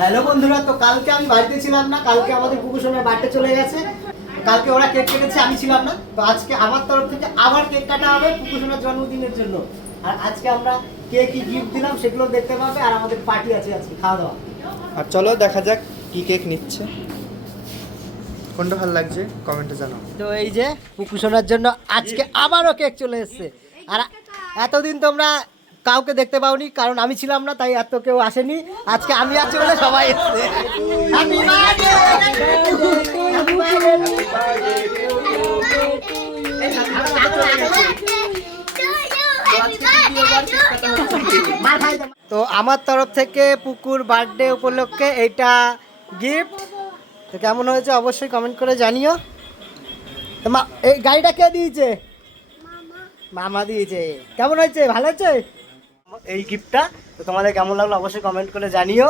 Hello বন্ধুরা, তো কালকে আমি বাড়িতে ছিলাম না। কালকে আমাদের পুকুর সোনার বাড়িতে চলে গেছে। কালকে ওরা কেক কেটেছে, আমি ছিলাম না। তো আজকে আমার তরফ থেকে আবার কেক কাটা হবে পুকুর সোনার জন্মদিনের জন্য। আর আজকে আমরা কে কি গিফট দিলাম সেগুলো দেখতে পাবে। আর আমাদের পার্টি আছে আজকে, খাওয়া দাওয়া। আর চলো দেখা যাক কি কেক নিচ্ছে, কোনটা ভালো লাগছে কমেন্টে জানাও। তো এই যে পুকুর সোনার জন্য আজকে আবারও কেক চলে এসেছে। আর এতদিন তোমরা কাউকে দেখতে পাওনি, কারণ আমি ছিলাম না, তাই এত কেউ আসেনি। আজকে আমি আছি বলে সবাই এসেছে। Happy birthday! Happy birthday! তো আমার তরফ থেকে পুকুর বার্থডে উপলক্ষে এইটা গিফট। তো কেমন হয়েছে অবশ্যই কমেন্ট করে জানিও। তো এই গাড়িটা কে দিয়েছে? মামা দিয়েছে। কেমন হয়েছে? ভালো হয়েছে এই গিফটটা? তো তোমাদের কেমন লাগলো অবশ্যই কমেন্ট করে জানিও।